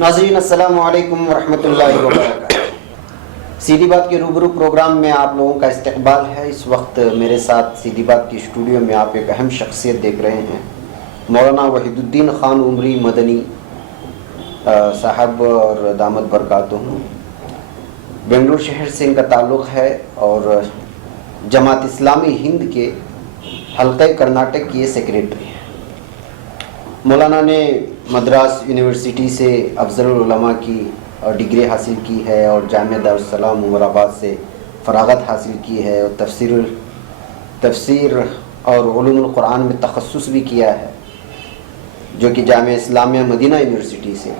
ناظرین السلام علیکم ورحمۃ اللہ وبرکاتہ۔ سیدھی بات کے روبرو پروگرام میں آپ لوگوں کا استقبال ہے۔ اس وقت میرے ساتھ سیدھی بات کی اسٹوڈیو میں آپ ایک اہم شخصیت دیکھ رہے ہیں، مولانا وحید الدین خان عمری مدنی صاحب، اور دامت برکاتہم۔ بنگلور شہر سے ان کا تعلق ہے اور جماعت اسلامی ہند کے حلقہ کرناٹک کی یہ سیکریٹری ہیں۔ مولانا نے مدراس یونیورسٹی سے افضل العلماء کی ڈگری حاصل کی ہے اور جامعہ دارالسلام عمر آباد سے فراغت حاصل کی ہے، اور تفسیر اور علوم القرآن میں تخصص بھی کیا ہے، جو کہ جامعہ اسلامیہ مدینہ یونیورسٹی سے۔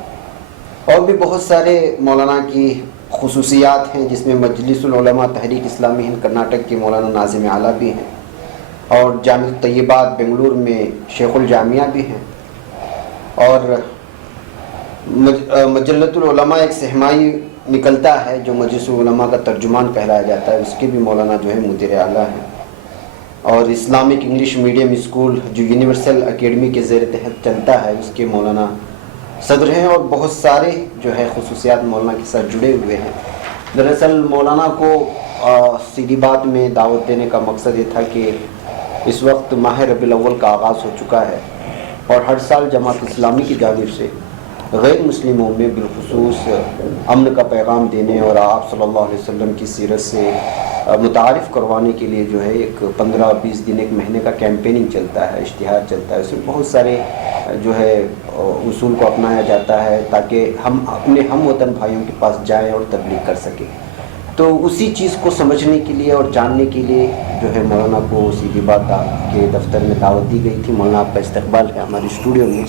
اور بھی بہت سارے مولانا کی خصوصیات ہیں، جس میں مجلس العلماء تحریک اسلامی ہند کرناٹک کے مولانا ناظم اعلیٰ بھی ہیں، اور جامعہ الطیبات بنگلور میں شیخ الجامعہ بھی ہیں، اور مجلۃ العلماء ایک سہمائی نکلتا ہے جو مجلس العلماء کا ترجمان کہلایا جاتا ہے، اس کے بھی مولانا جو ہے مدیر اعلیٰ ہیں، اور اسلامک انگلش میڈیم اسکول جو یونیورسل اکیڈمی کے زیر تحت چلتا ہے، اس کے مولانا صدر ہیں، اور بہت سارے جو ہے خصوصیات مولانا کے ساتھ جڑے ہوئے ہیں۔ دراصل مولانا کو سیدھی بات میں دعوت دینے کا مقصد یہ تھا کہ اس وقت ماہ ربیع الاول کا آغاز ہو چکا ہے، اور ہر سال جماعت اسلامی کی جانب سے غیر مسلموں میں بالخصوص امن کا پیغام دینے اور آپ صلی اللہ علیہ وسلم کی سیرت سے متعارف کروانے کے لیے جو ہے ایک 15-20 دن ایک مہینے کا کیمپیننگ چلتا ہے، اشتہار چلتا ہے۔ اس میں بہت سارے جو ہے اصول کو اپنایا جاتا ہے تاکہ ہم اپنے ہم وطن بھائیوں کے پاس جائیں اور تبلیغ کر سکیں۔ تو اسی چیز کو سمجھنے کے لیے اور جاننے کے لیے جو ہے مولانا کو سیدھی بات کے دفتر میں دعوت دی گئی تھی۔ مولانا آپ کا استقبال ہے ہماری اسٹوڈیو میں،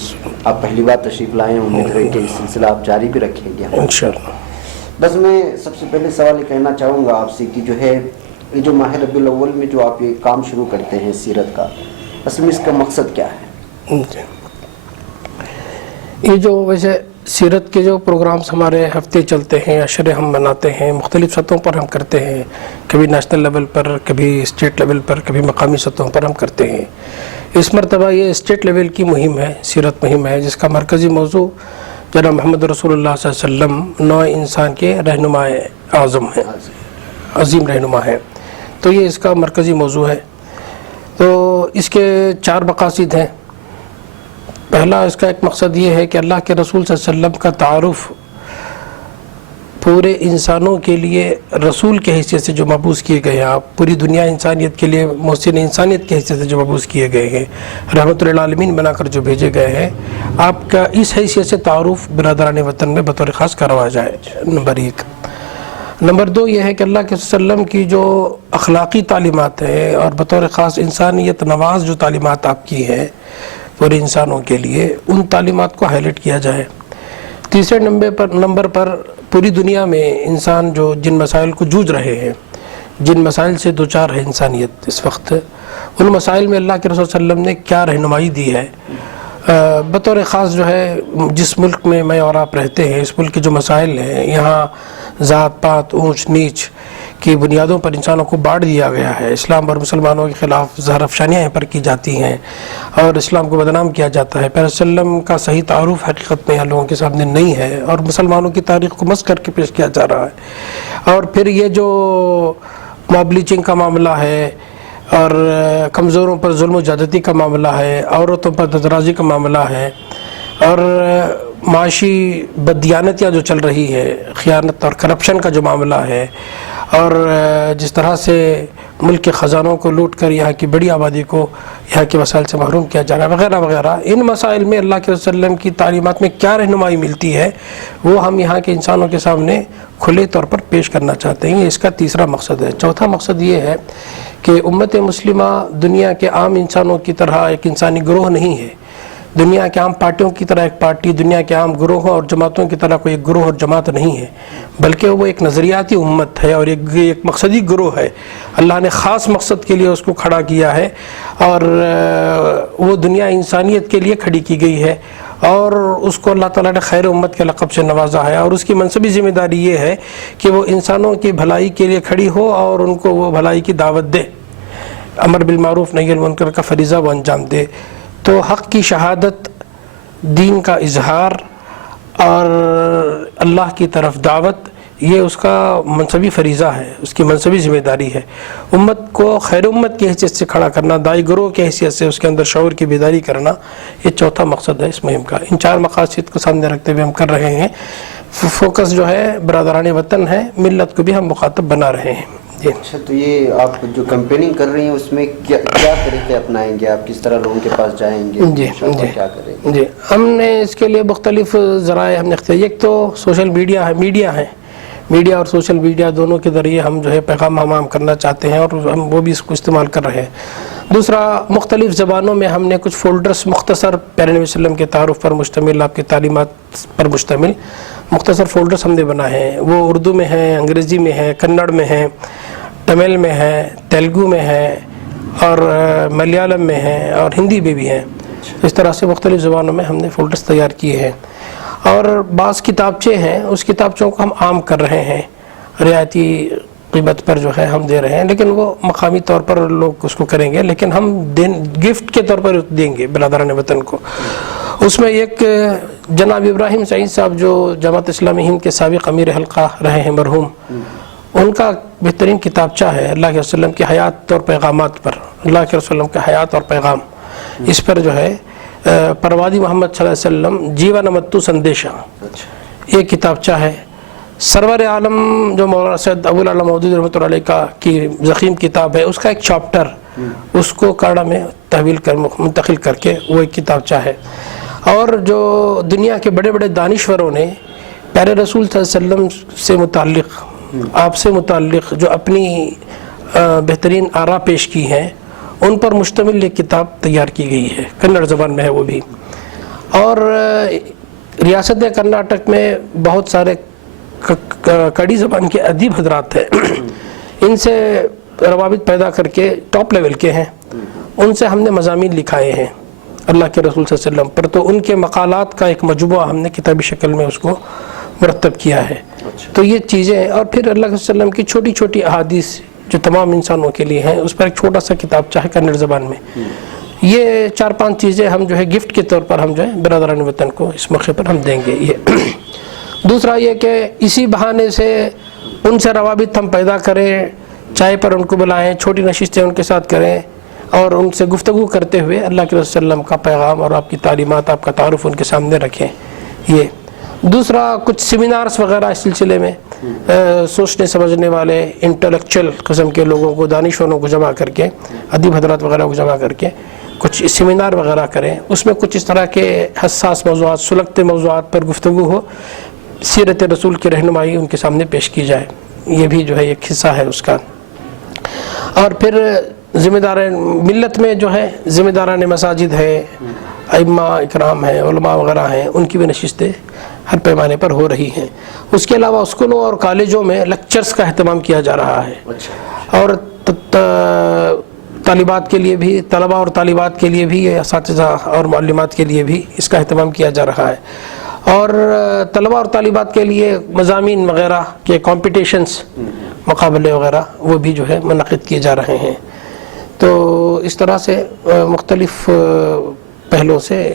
آپ پہلی بار تشریف لائے ہیں، امید ہے کہ یہ سلسلہ آپ جاری بھی رکھیں گے انشاءاللہ۔ بس میں سب سے پہلے سوال یہ کہنا چاہوں گا آپ سے کہ جو ہے یہ جو ماہ ربیع الاول میں جو آپ یہ کام شروع کرتے ہیں سیرت کا، اصل میں اس کا مقصد کیا ہے؟ یہ جو ویسے سیرت کے جو پروگرامز ہمارے ہفتے چلتے ہیں، عشرے ہم مناتے ہیں، مختلف سطحوں پر ہم کرتے ہیں، کبھی نیشنل لیول پر، کبھی اسٹیٹ لیول پر، کبھی مقامی سطحوں پر ہم کرتے ہیں۔ اس مرتبہ یہ اسٹیٹ لیول کی مہم ہے، سیرت مہم ہے، جس کا مرکزی موضوع جناب محمد رسول اللہ صلی اللہ علیہ وسلم نوع انسان کے رہنما اعظم ہیں، عظیم رہنما ہیں۔ تو یہ اس کا مرکزی موضوع ہے۔ تو اس کے 4 مقاصد ہیں۔ پہلا اس کا ایک مقصد یہ ہے کہ اللہ کے رسول صلی اللہ علیہ وسلم کا تعارف پورے انسانوں کے لیے رسول کے حیثیت سے جو مبعوث کیے گئے ہیں، آپ پوری دنیا انسانیت کے لیے محسن انسانیت کے حیثیت سے جو مبعوث کیے گئے ہیں، رحمت للعالمین بنا کر جو بھیجے گئے ہیں، آپ کا اس حیثیت سے تعارف برادران وطن میں بطور خاص کروایا جائے، نمبر 1۔ نمبر 2 یہ ہے کہ اللہ کے وسلم کی جو اخلاقی تعلیمات ہیں اور بطور خاص انسانیت نواز جو تعلیمات آپ کی ہیں پورے انسانوں کے لیے، ان تعلیمات کو ہائی لائٹ کیا جائے۔ تیسرے نمبر پر پوری دنیا میں انسان جو جن مسائل کو جوجھ رہے ہیں، جن مسائل سے دوچار ہے انسانیت اس وقت، ان مسائل میں اللہ کے رسول صلی اللہ علیہ وسلم نے کیا رہنمائی دی ہے۔ بطور خاص جو ہے جس ملک میں میں اور آپ رہتے ہیں، اس ملک کے جو مسائل ہیں، یہاں ذات پات اونچ نیچ کی بنیادوں پر انسانوں کو بانٹ دیا گیا ہے، اسلام اور مسلمانوں کے خلاف زہر افشانیاں یہاں پر کی جاتی ہیں اور اسلام کو بدنام کیا جاتا ہے۔ پیغمبر صلی اللہ علیہ وسلم کا صحیح تعارف حقیقت میں یہاں لوگوں کے سامنے نہیں ہے، اور مسلمانوں کی تاریخ کو مسخ کر کے پیش کیا جا رہا ہے۔ اور پھر یہ جو ماب لیچنگ کا معاملہ ہے، اور کمزوروں پر ظلم و زیادتی کا معاملہ ہے، عورتوں پر ددرازی کا معاملہ ہے، اور معاشی بددیانتیاں جو چل رہی ہے، خیانت اور کرپشن کا جو معاملہ ہے، اور جس طرح سے ملک کے خزانوں کو لوٹ کر یہاں کی بڑی آبادی کو یہاں کے وسائل سے محروم کیا جا رہا ہے، وغیرہ وغیرہ، ان مسائل میں اللہ کے رسول وسلم کی تعلیمات میں کیا رہنمائی ملتی ہے، وہ ہم یہاں کے انسانوں کے سامنے کھلے طور پر پیش کرنا چاہتے ہیں۔ یہ اس کا تیسرا مقصد ہے۔ چوتھا مقصد یہ ہے کہ امت مسلمہ دنیا کے عام انسانوں کی طرح ایک انسانی گروہ نہیں ہے، دنیا کے عام پارٹیوں کی طرح ایک پارٹی، دنیا کے عام گروہوں اور جماعتوں کی طرح کوئی ایک گروہ اور جماعت نہیں ہے، بلکہ وہ ایک نظریاتی امت ہے اور ایک مقصدی گروہ ہے۔ اللہ نے خاص مقصد کے لیے اس کو کھڑا کیا ہے، اور وہ دنیا انسانیت کے لیے کھڑی کی گئی ہے، اور اس کو اللہ تعالیٰ نے خیر امت کے لقب سے نوازا ہے، اور اس کی منصبی ذمہ داری یہ ہے کہ وہ انسانوں کی بھلائی کے لیے کھڑی ہو اور ان کو وہ بھلائی کی دعوت دے، امر بالمعروف نہی عن المنکر کا فریضہ وہ انجام دے۔ تو حق کی شہادت، دین کا اظہار اور اللہ کی طرف دعوت یہ اس کا منصبی فریضہ ہے، اس کی منصبی ذمہ داری ہے. امت کو خیر امت کی حیثیت سے کھڑا کرنا، دائی گروہ کی حیثیت سے اس کے اندر شعور کی بیداری کرنا، یہ چوتھا مقصد ہے اس مہم کا. ان 4 مقاصد کو سامنے رکھتے ہوئے ہم کر رہے ہیں. فوکس جو ہے برادران وطن ہے، ملت کو بھی ہم مخاطب بنا رہے ہیں. جی. اچھا، تو یہ آپ جو کیمپیننگ کر رہی ہیں اس میں کیا طریقے اپنائیں گے آپ؟ کس طرح لوگوں کے پاس جائیں گے؟ جی کیا کریں گے؟ جی، ہم نے اس کے لیے مختلف ذرائع ہم نے اختیار. ایک تو سوشل میڈیا ہے، میڈیا اور سوشل میڈیا دونوں کے ذریعے ہم جو ہے پیغام عام کرنا چاہتے ہیں اور ہم وہ بھی اس کو استعمال کر رہے ہیں. دوسرا، مختلف زبانوں میں ہم نے کچھ فولڈرز مختصر پیارے نبی صلی اللہ علیہ وسلم کے تعارف پر مشتمل، آپ کی تعلیمات پر مشتمل مختصر فولڈرز ہم نے بنائے ہیں. وہ اردو میں ہیں، انگریزی میں ہیں، کنڑ میں ہیں، تمل میں ہے، تیلگو میں ہے اور ملیالم میں ہے اور ہندی میں بھی ہیں. اس طرح سے مختلف زبانوں میں ہم نے فولڈرز تیار کیے ہیں. اور بعض کتابچے ہیں، اس کتابچوں کو ہم عام کر رہے ہیں، رعایتی قیمت پر جو ہے ہم دے رہے ہیں، لیکن وہ مقامی طور پر لوگ اس کو کریں گے، لیکن ہم گفٹ کے طور پر دیں گے برادران وطن کو. اس میں ایک جناب ابراہیم سعید صاحب جو جماعت اسلامی ہند کے سابق امیر حلقہ رہے ہیں مرحوم، ان کا بہترین کتابچہ ہے اللہ کے وسلم کی حیات اور پیغامات پر، اللہ کے وسلم کا حیات اور پیغام. اس پر جو ہے پروادی محمد صلی اللہ علیہ وسلم جیون متو سندیشہ یہ کتابچہ ہے. سرور عالم جو مولانا سید ابو العلا مودودی رحمۃ اللہ علیہ کا کی ضخیم کتاب ہے، اس کا ایک چاپٹر اس کو کانڑا میں منتقل کر کے وہ ایک کتابچہ ہے. اور جو دنیا کے بڑے بڑے دانشوروں نے پیارے رسول صلی اللہ علیہ وسلم سے متعلق، آپ سے متعلق جو اپنی بہترین آراء پیش کی ہیں، ان پر مشتمل ایک کتاب تیار کی گئی ہے، کنڑ زبان میں ہے وہ بھی. اور ریاست کرناٹک میں بہت سارے کڑی زبان کے ادیب حضرات ہیں، ان سے روابط پیدا کر کے ٹاپ لیول کے ہیں، ان سے ہم نے مضامین لکھائے ہیں اللہ کے رسول صلی اللہ علیہ وسلم پر. تو ان کے مقالات کا ایک مجموعہ ہم نے کتابی شکل میں اس کو مرتب کیا ہے. تو یہ چیزیں، اور پھر اللہ کے وسلم کی چھوٹی چھوٹی احادیث جو تمام انسانوں کے لیے ہیں، اس پر ایک چھوٹا سا کتابچہ ہے کنڑ زبان میں. یہ 4-5 چیزیں ہم جو ہے گفٹ کے طور پر ہم جو ہے برادران وطن کو اس موقع پر ہم دیں گے. یہ دوسرا یہ کہ اسی بہانے سے ان سے روابط ہم پیدا کریں، چائے پر ان کو بلائیں، چھوٹی نشستیں ان کے ساتھ کریں اور ان سے گفتگو کرتے ہوئے اللہ کے رسول وسلم کا پیغام اور آپ کی تعلیمات، آپ کا تعارف ان کے سامنے رکھیں. یہ دوسرا، کچھ سیمینارز وغیرہ اس سلسلے میں سوچنے سمجھنے والے انٹلیکچوئل قسم کے لوگوں کو، دانشوروں کو جمع کر کے، ادیب حضرات وغیرہ کو جمع کر کے کچھ سیمینار وغیرہ کریں. اس میں کچھ اس طرح کے حساس موضوعات، سلگتے موضوعات پر گفتگو ہو، سیرت رسول کی رہنمائی ان کے سامنے پیش کی جائے. یہ بھی جو ہے ایک حصہ ہے اس کا. اور پھر ذمہ دار ملت میں جو ہے ذمہ داران مساجد ہے، ائمہ اکرام ہیں، علماء وغیرہ ہیں، ان کی بھی نشستیں ہر پیمانے پر ہو رہی ہیں. اس کے علاوہ اسکولوں اور کالجوں میں لیکچرز کا اہتمام کیا جا رہا ہے، اور طالبات کے لیے بھی، طلبہ اور طالبات کے لیے بھی، اساتذہ اور معلمات کے لیے بھی اس کا اہتمام کیا جا رہا ہے. اور طلبہ اور طالبات کے لیے مضامین وغیرہ کے کمپٹیشنز، مقابلے وغیرہ وہ بھی جو ہے منعقد کیے جا رہے ہیں. تو اس طرح سے مختلف پہلوؤں سے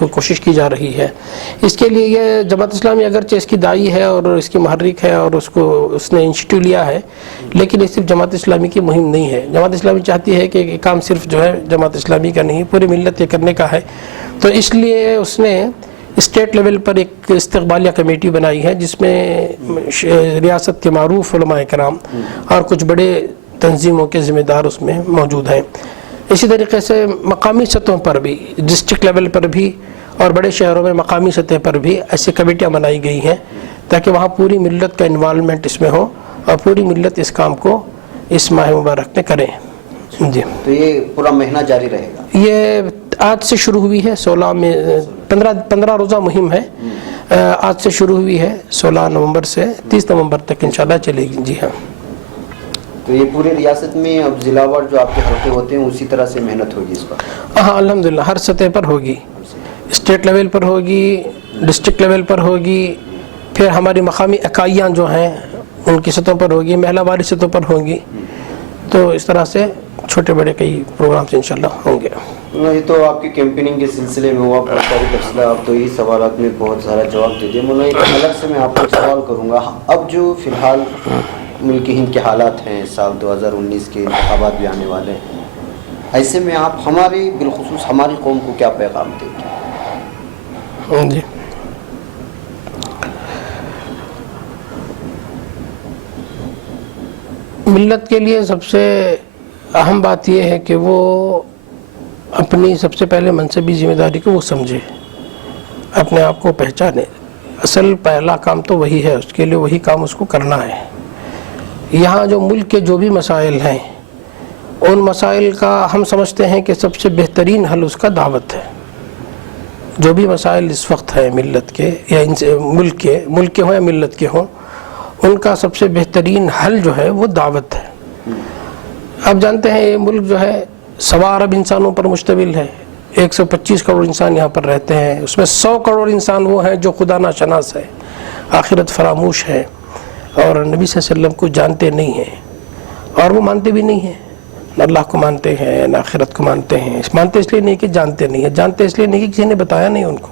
کوشش کی جا رہی ہے. اس کے لیے یہ جماعت اسلامی اگرچہ اس کی داعی ہے اور اس کی محرک ہے اور اس نے انشیٹیو لیا ہے، لیکن یہ صرف جماعت اسلامی کی مہم نہیں ہے. جماعت اسلامی چاہتی ہے کہ یہ کام صرف جو ہے جماعت اسلامی کا نہیں، پوری ملت یہ کرنے کا ہے. تو اس لیے اس نے اسٹیٹ لیول پر ایک استقبالیہ کمیٹی بنائی ہے، جس میں ریاست کے معروف علماء کرام اور کچھ بڑے تنظیموں کے ذمہ دار اس میں موجود ہیں. اسی طریقے سے مقامی سطحوں پر بھی، ڈسٹرکٹ لیول پر بھی اور بڑے شہروں میں مقامی سطح پر بھی ایسی کمیٹیاں بنائی گئی ہیں تاکہ وہاں پوری ملت کا انوالومنٹ اس میں ہو اور پوری ملت اس کام کو اس ماہ مبارک میں کریں. جی، تو یہ پورا مہینہ جاری رہے گا؟ یہ آج سے شروع ہوئی ہے، 16 میں 15 روزہ مہم ہے. آج سے شروع ہوئی ہے، 16 نومبر سے 30 نومبر تک انشاءاللہ چلے گی. جی ہاں. تو یہ پورے ریاست میں اب ضلع وار جو آپ کے حلقے ہوتے ہیں اسی طرح سے محنت ہوگی اس پر؟ ہاں الحمدللہ، ہر سطح پر ہوگی، اسٹیٹ لیول پر ہوگی، ڈسٹرکٹ لیول پر ہوگی، پھر ہماری مقامی اکائیاں جو ہیں ان کی سطحوں پر ہوگی، محلہ واری سطحوں پر ہوں گی. تو اس طرح سے چھوٹے بڑے کئی پروگرامز انشاءاللہ ہوں گے. یہ تو آپ کی کیمپیننگ کے سلسلے میں ہوا بہت ساری تفصیلات، آپ تو یہ سوالات میں بہت سارا جواب دے دیا. مولانا ایک الگ سے میں آپ کو سوال کروں گا. اب جو فی الحال ملک ہند کے حالات ہیں، سال 2019 کے انتخابات بھی آنے والے ہیں، ایسے میں آپ ہماری بالخصوص ہماری قوم کو کیا پیغام دیں گے؟ جی، ملت کے لیے سب سے اہم بات یہ ہے کہ وہ اپنی سب سے پہلے منصبی ذمہ داری کو وہ سمجھے، اپنے آپ کو پہچانے. اصل پہلا کام تو وہی ہے، اس کے لیے وہی کام اس کو کرنا ہے. یہاں جو ملک کے جو بھی مسائل ہیں، ان مسائل کا ہم سمجھتے ہیں کہ سب سے بہترین حل اس کا دعوت ہے. جو بھی مسائل اس وقت ہیں ملت کے یا ملک کے ہوں یا ملت کے ہوں، ان کا سب سے بہترین حل جو ہے وہ دعوت ہے. آپ جانتے ہیں یہ ملک جو ہے 1.25 ارب انسانوں پر مشتمل ہے. 125 کروڑ انسان یہاں پر رہتے ہیں. اس میں 100 کروڑ انسان وہ ہیں جو خدا ناشناس ہے، آخرت فراموش ہے، اور نبی صلی اللہ علیہ وسلم کو جانتے نہیں ہیں، اور وہ مانتے بھی نہیں ہیں. نہ اللہ کو مانتے ہیں نہ آخرت کو مانتے ہیں. مانتے اس لیے نہیں کہ جانتے نہیں ہیں، جانتے اس لیے نہیں کہ کسی نے بتایا نہیں ان کو.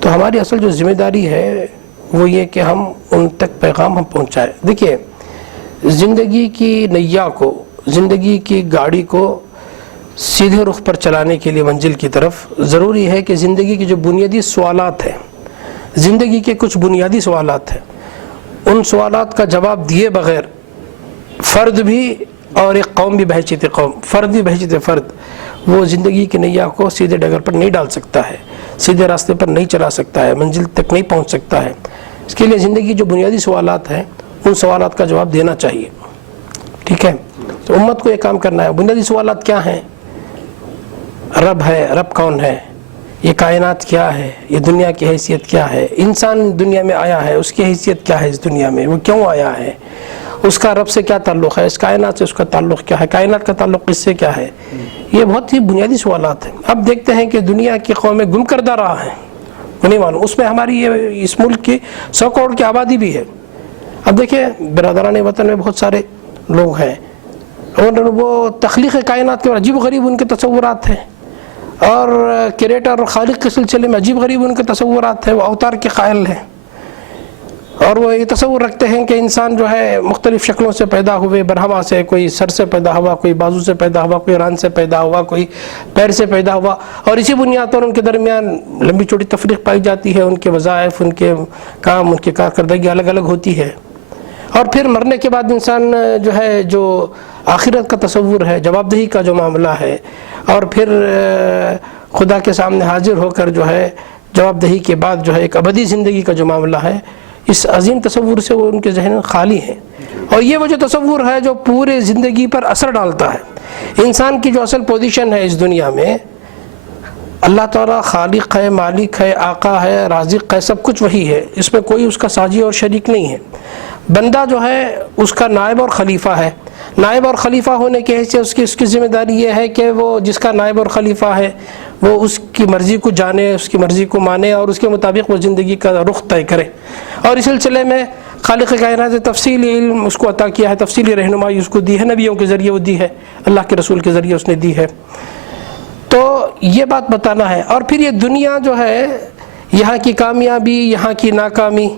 تو ہماری اصل جو ذمہ داری ہے وہ یہ کہ ہم ان تک پیغام ہم پہنچائیں. دیکھیے، زندگی کی نیا کو، زندگی کی گاڑی کو سیدھے رخ پر چلانے کے لیے منزل کی طرف ضروری ہے کہ زندگی کے جو بنیادی سوالات ہیں، زندگی کے کچھ بنیادی سوالات ہیں، ان سوالات کا جواب دیے بغیر فرد بھی اور ایک قوم بھی بحیثیت قوم، فرد بھی بحیثیت فرد، وہ زندگی کی نیا کو سیدھے ڈگر پر نہیں ڈال سکتا ہے، سیدھے راستے پر نہیں چلا سکتا ہے، منزل تک نہیں پہنچ سکتا ہے. اس کے لیے زندگی جو بنیادی سوالات ہیں ان سوالات کا جواب دینا چاہیے. ٹھیک ہے، تو امت کو یہ کام کرنا ہے. بنیادی سوالات کیا ہیں؟ رب ہے، رب کون ہے؟ یہ کائنات کیا ہے؟ یہ دنیا کی حیثیت کیا ہے؟ انسان دنیا میں آیا ہے، اس کی حیثیت کیا ہے اس دنیا میں؟ وہ کیوں آیا ہے؟ اس کا رب سے کیا تعلق ہے؟ اس کائنات سے اس کا تعلق کیا ہے؟ کائنات کا تعلق کس سے کیا ہے؟ یہ بہت ہی بنیادی سوالات ہیں. اب دیکھتے ہیں کہ دنیا کی قومیں گم کردہ رہا ہیں، نہیں معلوم. اس میں ہماری یہ اس ملک کی 100 کروڑ کی آبادی بھی ہے. اب دیکھیں، برادران وطن میں بہت سارے لوگ ہیں، اور وہ تخلیق کائنات کے عجیب غریب ان کے تصورات ہیں، اور کریٹر اور خالق کے سلسلے میں عجیب غریب ان کے تصورات ہیں. وہ اوتار کے قائل ہیں، اور وہ یہ تصور رکھتے ہیں کہ انسان جو ہے مختلف شکلوں سے پیدا ہوئے، برہما سے، کوئی سر سے پیدا ہوا، کوئی بازو سے پیدا ہوا، کوئی ران سے پیدا ہوا، کوئی پیر سے پیدا ہوا، اور اسی بنیاد پر ان کے درمیان لمبی چوڑی تفریق پائی جاتی ہے. ان کے وظائف، ان کے کام، ان کی کارکردگی الگ الگ ہوتی ہے. اور پھر مرنے کے بعد انسان جو ہے، جو آخرت کا تصور ہے، جواب دہی کا جو معاملہ ہے، اور پھر خدا کے سامنے حاضر ہو کر جو ہے جواب دہی کے بعد جو ہے ایک ابدی زندگی کا جو معاملہ ہے، اس عظیم تصور سے وہ ان کے ذہن خالی ہیں. اور یہ وہ جو تصور ہے جو پورے زندگی پر اثر ڈالتا ہے. انسان کی جو اصل پوزیشن ہے اس دنیا میں، اللہ تعالیٰ خالق ہے، مالک ہے، آقا ہے، رازق ہے، سب کچھ وہی ہے. اس میں کوئی اس کا ساجی اور شریک نہیں ہے. بندہ جو ہے اس کا نائب اور خلیفہ ہے. نائب اور خلیفہ ہونے کی حیثیت اس کی ذمہ داری یہ ہے کہ وہ جس کا نائب اور خلیفہ ہے وہ اس کی مرضی کو جانے، اس کی مرضی کو مانے، اور اس کے مطابق وہ زندگی کا رخ طے کرے. اور اس سلسلے میں خالق کائنات تفصیلی علم اس کو عطا کیا ہے، تفصیلی رہنمائی اس کو دی ہے، نبیوں کے ذریعے وہ دی ہے، اللہ کے رسول کے ذریعے اس نے دی ہے. تو یہ بات بتانا ہے. اور پھر یہ دنیا جو ہے، یہاں کی کامیابی، یہاں کی ناکامی،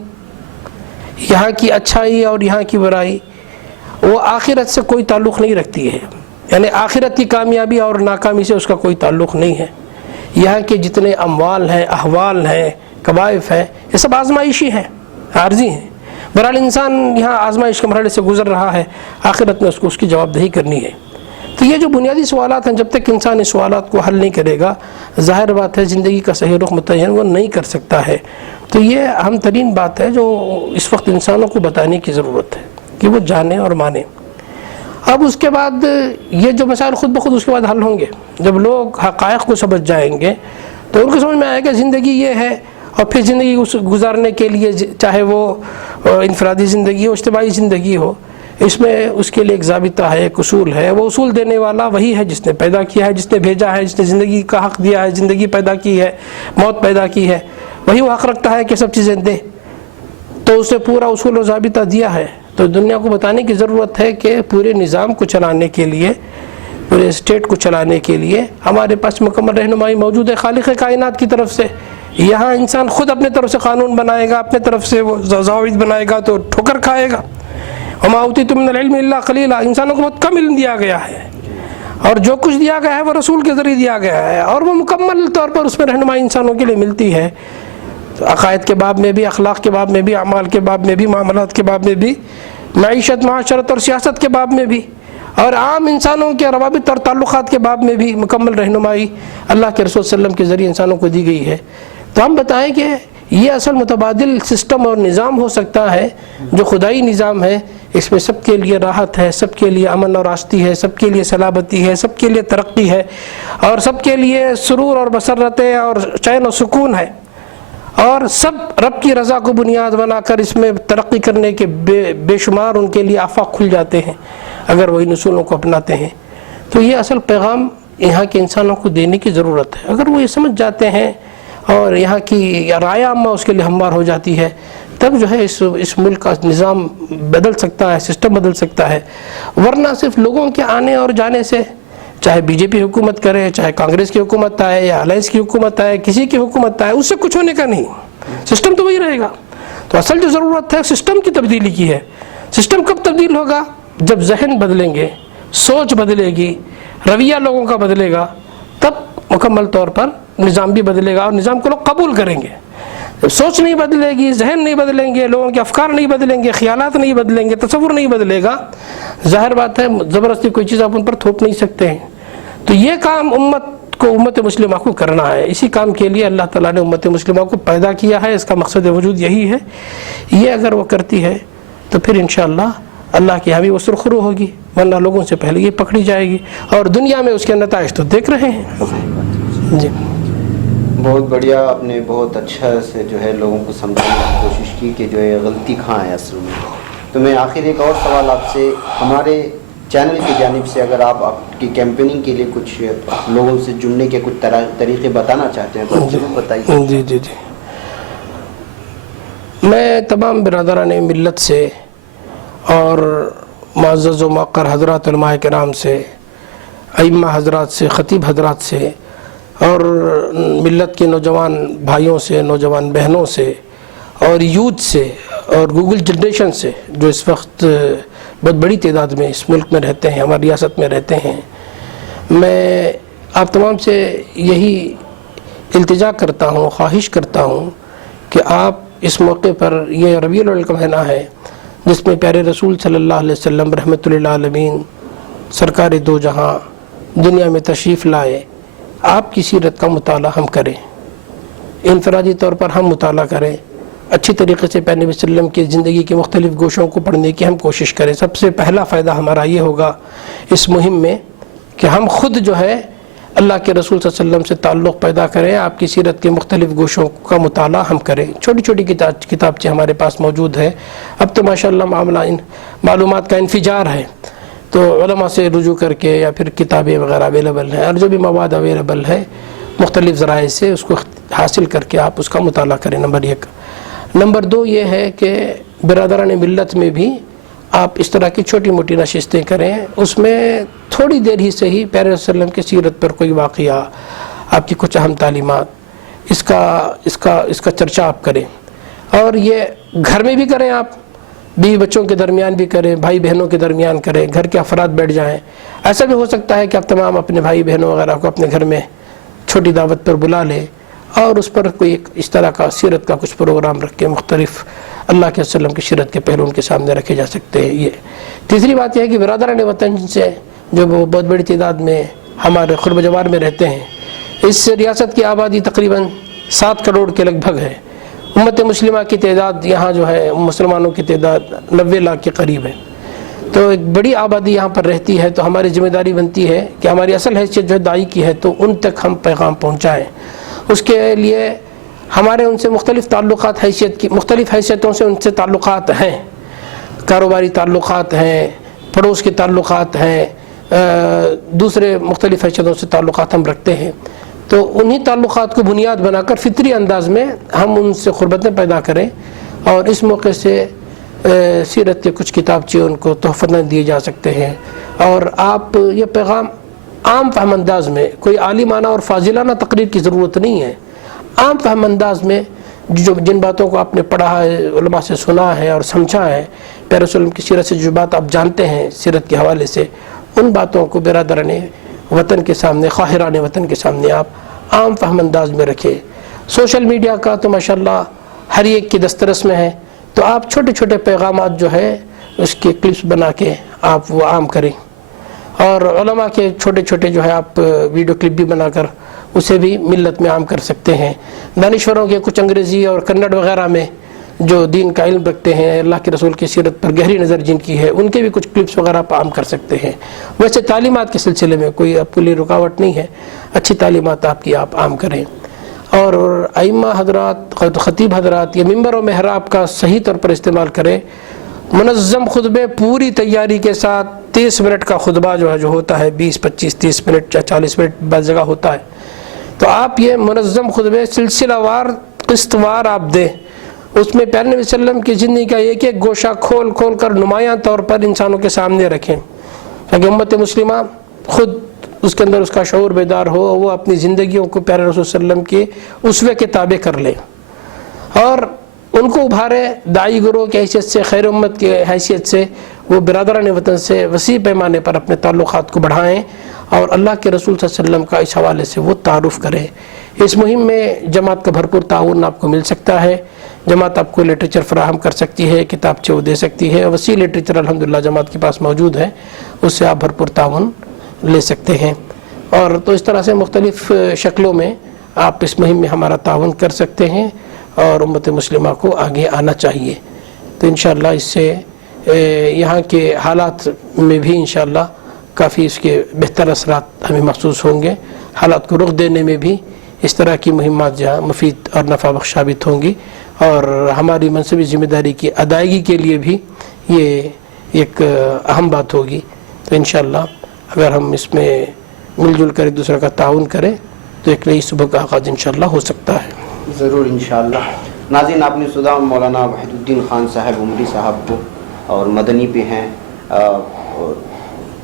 یہاں کی اچھائی اور یہاں کی برائی، وہ آخرت سے کوئی تعلق نہیں رکھتی ہے. یعنی آخرت کی کامیابی اور ناکامی سے اس کا کوئی تعلق نہیں ہے. یہاں کے جتنے اموال ہیں، احوال ہیں، قبائف ہیں، یہ سب آزمائشی ہیں، عارضی ہیں. بہرحال انسان یہاں آزمائش کے مرحلے سے گزر رہا ہے، آخرت میں اس کو اس کی جواب دہی کرنی ہے. تو یہ جو بنیادی سوالات ہیں، جب تک انسان اس سوالات کو حل نہیں کرے گا، ظاہر بات ہے زندگی کا صحیح رخ متعین وہ نہیں کر سکتا ہے. تو یہ اہم ترین بات ہے جو اس وقت انسانوں کو بتانے کی ضرورت ہے کہ وہ جانیں اور مانیں. اب اس کے بعد یہ جو مسائل خود بخود اس کے بعد حل ہوں گے. جب لوگ حقائق کو سمجھ جائیں گے تو ان کو سمجھ میں آئے گا زندگی یہ ہے. اور پھر زندگی گزارنے کے لیے، چاہے وہ انفرادی زندگی ہو، اجتماعی زندگی ہو، اس میں اس کے لیے ایک ضابطہ ہے، ایک اصول ہے. وہ اصول دینے والا وہی ہے جس نے پیدا کیا ہے، جس نے بھیجا ہے، جس نے زندگی کا حق دیا ہے، زندگی پیدا کی ہے، موت پیدا کی ہے. وہی وہ حق رکھتا ہے کہ سب چیزیں دے. تو اسے پورا اصول و ضابطہ دیا ہے. تو دنیا کو بتانے کی ضرورت ہے کہ پورے نظام کو چلانے کے لیے پورے اسٹیٹ کو چلانے کے لیے ہمارے پاس مکمل رہنمائی موجود ہے خالق کائنات کی طرف سے. یہاں انسان خود اپنے طرف سے قانون بنائے گا, اپنے طرف سے وہ ضوابط بنائے گا تو ٹھوکر کھائے گا. وما اوتیتم من العلم الا قلیلا, انسانوں کو بہت کم علم دیا گیا ہے, اور جو کچھ دیا گیا ہے وہ رسول کے ذریعے دیا گیا ہے, اور وہ مکمل طور پر اس میں رہنمائی انسانوں کے لیے ملتی ہے. عقائد کے باب میں بھی, اخلاق کے باب میں بھی, اعمال کے باب میں بھی, معاملات کے باب میں بھی, معیشت, معاشرت اور سیاست کے باب میں بھی, اور عام انسانوں کے روابط اور تعلقات کے باب میں بھی مکمل رہنمائی اللہ کے رسول صلی اللہ علیہ وسلم کے ذریعے انسانوں کو دی گئی ہے. تو ہم بتائیں کہ یہ اصل متبادل سسٹم اور نظام ہو سکتا ہے جو خدائی نظام ہے. اس میں سب کے لیے راحت ہے, سب کے لیے امن اور آستی ہے, سب کے لیے سلامتی ہے, سب کے لیے ترقی ہے, اور سب کے لیے سرور اور مسرتیں اور چین و سکون ہے, اور سب رب کی رضا کو بنیاد بنا کر اس میں ترقی کرنے کے بے شمار ان کے لیے آفاق کھل جاتے ہیں اگر وہی اصولوں کو اپناتے ہیں. تو یہ اصل پیغام یہاں کے انسانوں کو دینے کی ضرورت ہے. اگر وہ یہ سمجھ جاتے ہیں اور یہاں کی رائے عامہ اس کے لیے ہموار ہو جاتی ہے, تب جو ہے اس ملک کا نظام بدل سکتا ہے, سسٹم بدل سکتا ہے. ورنہ صرف لوگوں کے آنے اور جانے سے, چاہے بی جے پی حکومت کرے, چاہے کانگریس کی حکومت آئے یا الائنس کی حکومت آئے, کسی کی حکومت آئے, اس سے کچھ ہونے کا نہیں, سسٹم تو وہی رہے گا. تو اصل جو ضرورت ہے سسٹم کی تبدیلی کی ہے. سسٹم کب تبدیل ہوگا؟ جب ذہن بدلیں گے, سوچ بدلے گی, رویہ لوگوں کا بدلے گا, تب مکمل طور پر نظام بھی بدلے گا اور نظام کو لوگ قبول کریں گے. جب سوچ نہیں بدلے گی, ذہن نہیں بدلیں گے, لوگوں کے افکار نہیں بدلیں گے, خیالات نہیں بدلیں گے, تصور نہیں بدلے گا, ظاہر بات ہے زبردستی کوئی چیز آپ ان پر تھوپ نہیں سکتے ہیں. تو یہ کام امت مسلمہ کو کرنا ہے. اسی کام کے لیے اللہ تعالیٰ نے امت مسلمہ کو پیدا کیا ہے. اس کا مقصد وجود یہی ہے. یہ اگر وہ کرتی ہے تو پھر انشاءاللہ اللہ کی یہاں بھی وہ سرخرو ہوگی, ورنہ لوگوں سے پہلے یہ پکڑی جائے گی, اور دنیا میں اس کے نتائج تو دیکھ رہے ہیں. جی بہت بڑھیا, آپ نے بہت اچھا سے جو ہے لوگوں کو سمجھانے کی کوشش کی کہ جو ہے غلطی کہاں ہے اصل میں. تو میں آخر ایک اور سوال آپ سے, ہمارے چینل کی جانب سے اگر آپ کی کیمپیننگ کے لیے کچھ لوگوں سے جڑنے کے کچھ طریقے بتانا چاہتے ہیں تو ضرور بتائیے. جی جی جی میں تمام برادران ملت سے اور معزز و موقر حضرات علماء کرام سے, ائمہ حضرات سے, خطیب حضرات سے, اور ملت کے نوجوان بھائیوں سے, نوجوان بہنوں سے, اور یوتھ سے, اور گوگل جنریشن سے جو اس وقت بہت بڑی تعداد میں اس ملک میں رہتے ہیں, ہماری ریاست میں رہتے ہیں, میں آپ تمام سے یہی التجا کرتا ہوں, خواہش کرتا ہوں کہ آپ اس موقع پر, یہ ربیع الاول کا مہینہ ہے جس میں پیارے رسول صلی اللہ علیہ وسلم رحمۃ للعالمین سرکار دو جہاں دنیا میں تشریف لائے, آپ کی سیرت کا مطالعہ ہم کریں, انفرادی طور پر ہم مطالعہ کریں, اچھی طریقے سے پیارے نبی صلی اللہ علیہ وسلم کی زندگی کے مختلف گوشوں کو پڑھنے کی ہم کوشش کریں. سب سے پہلا فائدہ ہمارا یہ ہوگا اس مہم میں کہ ہم خود جو ہے اللہ کے رسول صلی اللہ علیہ وسلم سے تعلق پیدا کریں, آپ کی سیرت کے مختلف گوشوں کا مطالعہ ہم کریں. چھوٹی چھوٹی کتابچے ہمارے پاس موجود ہے. اب تو ماشاءاللہ معلومات کا انفجار ہے, تو علماء سے رجوع کر کے یا پھر کتابیں وغیرہ اویلیبل ہیں, اور جو بھی مواد اویلیبل ہے مختلف ذرائع سے اس کو حاصل کر کے آپ اس کا مطالعہ کریں. نمبر 1. نمبر 2 یہ ہے کہ برادران ملت میں بھی آپ اس طرح کی چھوٹی موٹی نشستیں کریں, اس میں تھوڑی دیر ہی سے ہی پیارے رسول اللہ کی سیرت پر کوئی واقعہ, آپ کی کچھ اہم تعلیمات, اس کا چرچہ آپ کریں. اور یہ گھر میں بھی کریں, آپ بیوی بچوں کے درمیان بھی کریں, بھائی بہنوں کے درمیان کریں, گھر کے افراد بیٹھ جائیں. ایسا بھی ہو سکتا ہے کہ آپ تمام اپنے بھائی بہنوں وغیرہ کو اپنے گھر میں چھوٹی دعوت پر بلا لیں, اور اس پر کوئی اس طرح کا سیرت کا کچھ پروگرام رکھ کے مختلف اللہ کے وسلم کی سیرت کے پہلو ان کے سامنے رکھے جا سکتے ہیں. یہ تیسری بات یہ ہے کہ برادران وطن سے جو بہت بڑی تعداد میں ہمارے قرب جوار میں رہتے ہیں, اس ریاست کی آبادی تقریباً 7 کروڑ کے لگ بھگ ہے. امت مسلمہ کی تعداد یہاں جو ہے مسلمانوں کی تعداد 90 لاکھ کے قریب ہے, تو ایک بڑی آبادی یہاں پر رہتی ہے. تو ہماری ذمہ داری بنتی ہے کہ ہماری اصل حیثیت جو ہے داعی کی ہے, تو ان تک ہم پیغام پہنچائیں. اس کے لیے ہمارے ان سے مختلف تعلقات, مختلف حیثیتوں سے ان سے تعلقات ہیں, کاروباری تعلقات ہیں, پڑوس کے تعلقات ہیں, دوسرے مختلف حیثیتوں سے تعلقات ہم رکھتے ہیں. تو انہی تعلقات کو بنیاد بنا کر فطری انداز میں ہم ان سے قربتیں پیدا کریں, اور اس موقع سے سیرت کے کچھ کتابچے ان کو تحفہ دیے جا سکتے ہیں. اور آپ یہ پیغام عام فہم انداز میں، کوئی عالمانہ اور فاضلانہ تقریر کی ضرورت نہیں ہے، عام فہم انداز میں جن باتوں کو آپ نے پڑھا ہے، علماء سے سنا ہے اور سمجھا ہے، پیارے رسول کی سیرت سے جو بات آپ جانتے ہیں سیرت کے حوالے سے، ان باتوں کو برادران وطن کے سامنے، خواہران وطن کے سامنے آپ عام فہم انداز میں رکھیں۔ سوشل میڈیا کا تو ماشاءاللہ ہر ایک کی دسترس میں ہے، تو آپ چھوٹے چھوٹے پیغامات جو ہے اس کے کلپس بنا کے آپ وہ عام کریں، اور علماء کے چھوٹے چھوٹے جو ہے آپ ویڈیو کلپ بھی بنا کر اسے بھی ملت میں عام کر سکتے ہیں۔ دانشوروں کے کچھ انگریزی اور کنڑ وغیرہ میں جو دین کا علم رکھتے ہیں، اللہ کے رسول کی سیرت پر گہری نظر جن کی ہے، ان کے بھی کچھ کلپس وغیرہ آپ عام کر سکتے ہیں۔ ویسے تعلیمات کے سلسلے میں کوئی آپ کے لیے رکاوٹ نہیں ہے، اچھی تعلیمات آپ کی آپ عام کریں، اور ائمہ حضرات، خطیب حضرات یہ ممبر و محراب کا صحیح طور پر استعمال کریں۔ منظم خطبے پوری تیاری کے ساتھ 30 منٹ کا خطبہ جو ہوتا ہے، 20 25 30 منٹ یا 40 منٹ بعض جگہ ہوتا ہے، تو آپ یہ منظم خطبے سلسلہ وار قسط وار آپ دیں، اس میں پیارے نبی صلی اللہ علیہ وسلم کی زندگی کا ایک ایک گوشہ کھول کھول کر نمایاں طور پر انسانوں کے سامنے رکھیں، تاکہ امت مسلمہ خود اس کے اندر اس کا شعور بیدار ہو، وہ اپنی زندگیوں کو پیارے رسول صلی اللہ علیہ وسلم کے اسوے کے تابع کر لے، اور ان کو ابھارے داعی گروہ کی حیثیت سے، خیر امت کی حیثیت سے، وہ برادران وطن سے وسیع پیمانے پر اپنے تعلقات کو بڑھائیں، اور اللہ کے رسول صلی اللہ علیہ وسلم کا اس حوالے سے وہ تعارف کریں۔ اس مہم میں جماعت کا بھرپور تعاون آپ کو مل سکتا ہے، جماعت آپ کو لٹریچر فراہم کر سکتی ہے، کتابچے وہ دے سکتی ہے، وسیع لٹریچر الحمدللہ جماعت کے پاس موجود ہے، اس سے آپ بھرپور تعاون لے سکتے ہیں، اور تو اس طرح سے مختلف شکلوں میں آپ اس مہم میں ہمارا تعاون کر سکتے ہیں، اور امت مسلمہ کو آگے آنا چاہیے۔ تو انشاءاللہ اس سے یہاں کے حالات میں بھی انشاءاللہ کافی اس کے بہتر اثرات ہمیں محسوس ہوں گے، حالات کو رخ دینے میں بھی اس طرح کی مہمات جہاں مفید اور نفع بخش ثابت ہوں گی، اور ہماری منصبی ذمہ داری کی ادائیگی کے لیے بھی یہ ایک اہم بات ہوگی۔ تو انشاءاللہ اگر ہم اس میں مل جل کر ایک دوسرے کا تعاون کریں تو ایک نئی صبح کا آغاز انشاءاللہ ہو سکتا ہے۔ ضرور انشاءاللہ۔ ناظرین، آپ نے سنا مولانا وحید الدین خان صاحب عمری صاحب کو، اور مدنی پہ ہیں،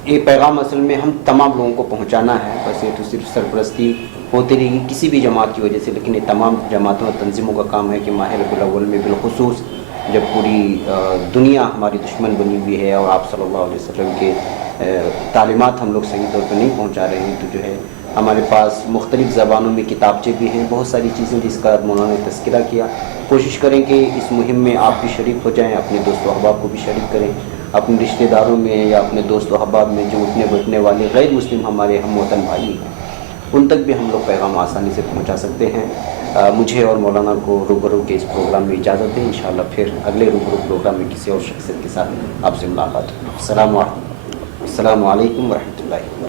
یہ پیغام اصل میں ہم تمام لوگوں کو پہنچانا ہے، بس یہ تو صرف سرپرستی ہوتی رہے گی کسی بھی جماعت کی وجہ سے، لیکن یہ تمام جماعتوں اور تنظیموں کا کام ہے کہ ماہ ربیع الاول میں بالخصوص جب پوری دنیا ہماری دشمن بنی ہوئی ہے اور آپ صلی اللہ علیہ وسلم کے تعلیمات ہم لوگ صحیح طور پہ نہیں پہنچا رہے ہیں، تو جو ہے ہمارے پاس مختلف زبانوں میں کتابچے بھی ہیں، بہت ساری چیزیں جس کا مولانا نے تذکرہ کیا۔ کوشش کریں کہ اس مہم میں آپ بھی شریک ہو جائیں، اپنے دوست و احباب کو بھی شریک کریں، اپنے رشتہ داروں میں یا اپنے دوست و احباب میں جو اٹھنے بیٹھنے والے غیر مسلم ہمارے ہم وطن بھائی ہیں، ان تک بھی ہم لوگ پیغام آسانی سے پہنچا سکتے ہیں۔ مجھے اور مولانا کو روبرو کے اس پروگرام میں اجازت دیں، انشاءاللہ پھر اگلے روبرو پروگرام میں کسی اور شخصیت کے ساتھ آپ سے ملاقات ہوگی۔ السلام علیکم ورحمۃ اللہ۔